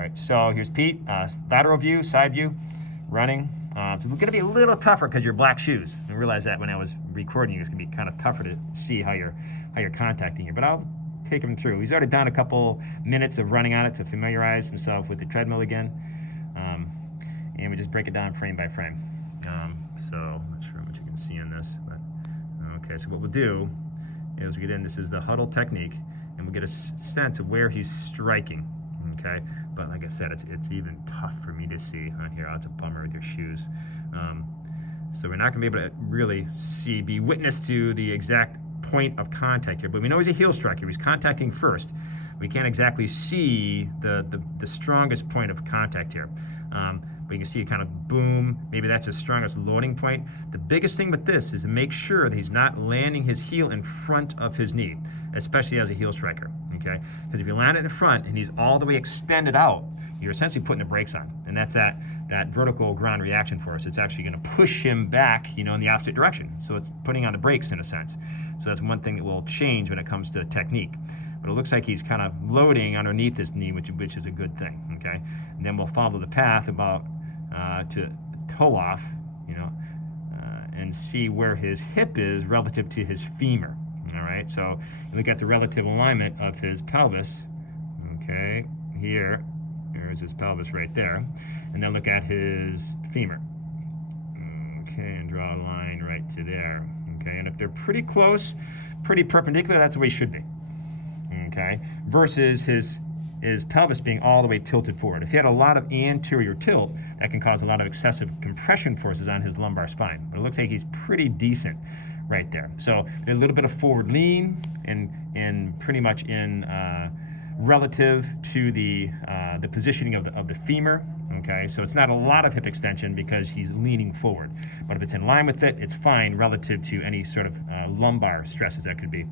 right, so here's Pete, lateral view, side view, running. It's going to be a little tougher because you're black shoes. I realized that when I was recording you, it's going to be kind of tougher to see how you're contacting here. But I'll take him through. He's already done a couple minutes of running on it to familiarize himself with the treadmill again. And we just break it down frame by frame. So I'm not sure how much you can see in this, but okay. So what we'll do is we get in. This is the HUDL technique, and we'll get a sense of where he's striking. Okay, but like I said, it's even tough for me to see on here. Oh, it's a bummer with your shoes. So we're not going to be able to really be witness to the exact point of contact here. But we know he's a heel striker. He's contacting first. We can't exactly see the strongest point of contact here. But you can see it kind of boom. Maybe that's his strongest loading point. The biggest thing with this is to make sure that he's not landing his heel in front of his knee, especially as a heel striker. Okay, because if you land it in the front and he's all the way extended out, you're essentially putting the brakes on, and that's that vertical ground reaction force. It's actually going to push him back, in the opposite direction. So it's putting on the brakes in a sense. So that's one thing that will change when it comes to technique. But it looks like he's kind of loading underneath his knee, which is a good thing. Okay, and then we'll follow the path about to toe off, and see where his hip is relative to his femur. All right, so you look at the relative alignment of his pelvis. Okay, here's his pelvis right there, and then look at his femur. Okay, and draw a line right to there. Okay, and if they're pretty close, pretty perpendicular, that's the way it should be. Okay, versus his pelvis being all the way tilted forward. If he had a lot of anterior tilt, that can cause a lot of excessive compression forces on his lumbar spine. But it looks like he's pretty decent right there. So a little bit of forward lean and pretty much in relative to the positioning of the femur. Okay, so it's not a lot of hip extension because he's leaning forward. But if it's in line with it, it's fine relative to any sort of lumbar stresses that could be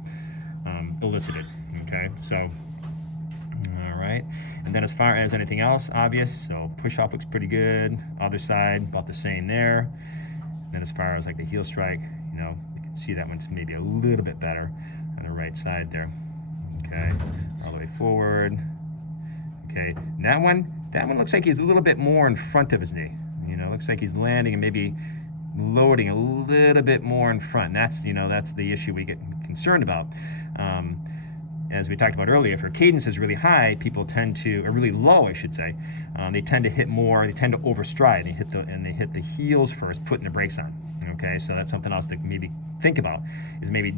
elicited. Okay, so all right, and then as far as anything else, obvious. So push off looks pretty good. Other side about the same there. And then as far as like the heel strike, you can see that one's maybe a little bit better on the right side there. Okay, all the way forward. Okay, and that one looks like he's a little bit more in front of his knee. Looks like he's landing and maybe loading a little bit more in front. And that's the issue we get concerned about. As we talked about earlier, if your cadence is really high, people tend to, or really low, I should say, they tend to hit more. They tend to overstride. They hit the heels first, putting the brakes on. Okay, so that's something else to maybe think about. Is maybe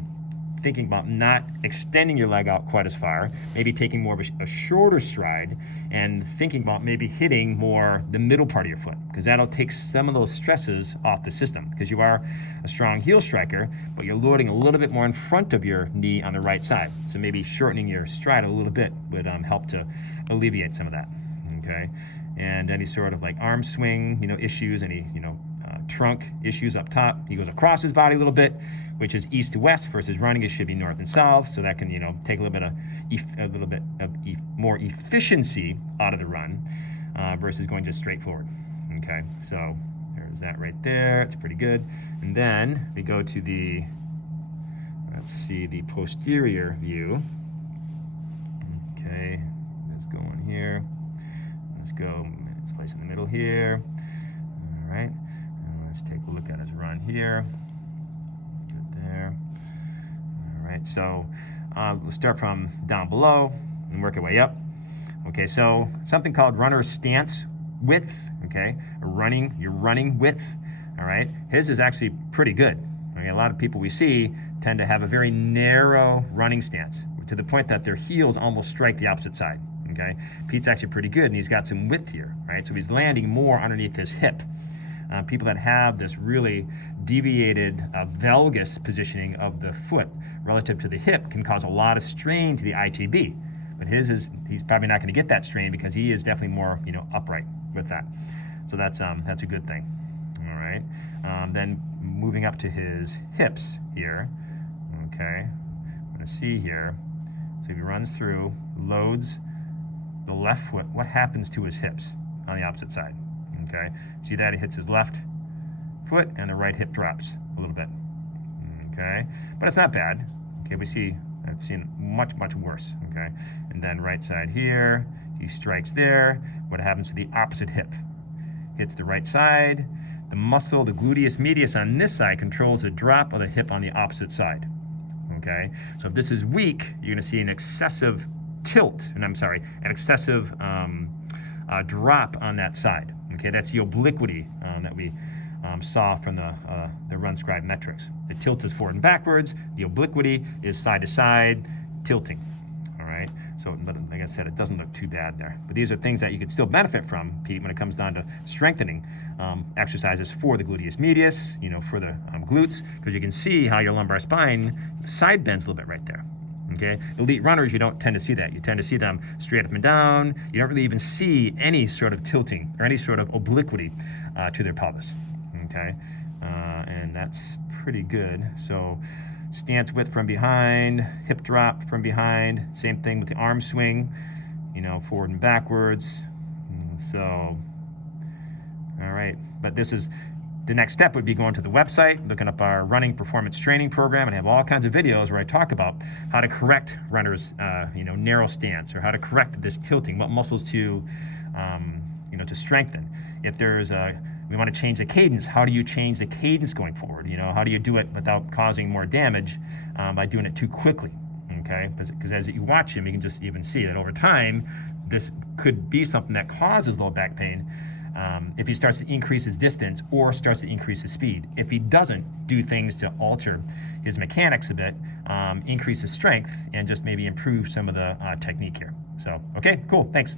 thinking about not extending your leg out quite as far, maybe taking more of a shorter stride, and thinking about maybe hitting more the middle part of your foot, because that'll take some of those stresses off the system, because you are a strong heel striker, but you're loading a little bit more in front of your knee on the right side. So maybe shortening your stride a little bit would help to alleviate some of that. Okay, and any sort of like arm swing, issues, any trunk issues up top. He goes across his body a little bit, which is east to west, versus running it should be north and south. So that can take a little bit of more efficiency out of the run versus going just straight forward. Okay, so there's that right there. It's pretty good. And then we go to the posterior view. Okay, let's go in here. Let's place in the middle here. All right. Let's take a look at his run here. Good there. All right, so we'll start from down below and work our way up. Okay, so something called runner's stance width. Okay, you're running width. All right, his is actually pretty good. Okay, a lot of people we see tend to have a very narrow running stance to the point that their heels almost strike the opposite side. Okay, Pete's actually pretty good, and he's got some width here. Right, so he's landing more underneath his hip. People that have this really deviated valgus positioning of the foot relative to the hip can cause a lot of strain to the ITB. But he's probably not going to get that strain because he is definitely more upright with that. So that's a good thing. All right. Then moving up to his hips here. Okay. I'm going to see here. So if he runs through, loads the left foot, what happens to his hips on the opposite side? Okay, see that he hits his left foot and the right hip drops a little bit. Okay, but it's not bad. Okay, I've seen much worse. Okay, and then right side here, He strikes there. What happens to the opposite hip? Hits the right side. The muscle, the gluteus medius on this side, controls the drop of the hip on the opposite side. Okay, so if this is weak, you're going to see an excessive tilt, and an excessive drop on that side. Okay, that's the obliquity that we saw from the Run Scribe metrics. The tilt is forward and backwards. The obliquity is side to side tilting. All right. So, but like I said, it doesn't look too bad there. But these are things that you could still benefit from, Pete, when it comes down to strengthening exercises for the gluteus medius, for the glutes, because you can see how your lumbar spine side bends a little bit right there. Okay, elite runners, you don't tend to see that. You tend to see them straight up and down. You don't really even see any sort of tilting or any sort of obliquity to their pelvis. Okay, and that's pretty good. So stance width from behind, hip drop from behind, same thing with the arm swing, forward and backwards. So, all right, but this is, the next step would be going to the website, looking up our running performance training program, and have all kinds of videos where I talk about how to correct runners, narrow stance, or how to correct this tilting, what muscles to, to strengthen. If there's we want to change the cadence, how do you change the cadence going forward? How do you do it without causing more damage by doing it too quickly? Okay, because as you watch him, you can just even see that over time, this could be something that causes low back pain. If he starts to increase his distance or starts to increase his speed. If he doesn't do things to alter his mechanics a bit, increase his strength, and just maybe improve some of the technique here. So, okay, cool, thanks.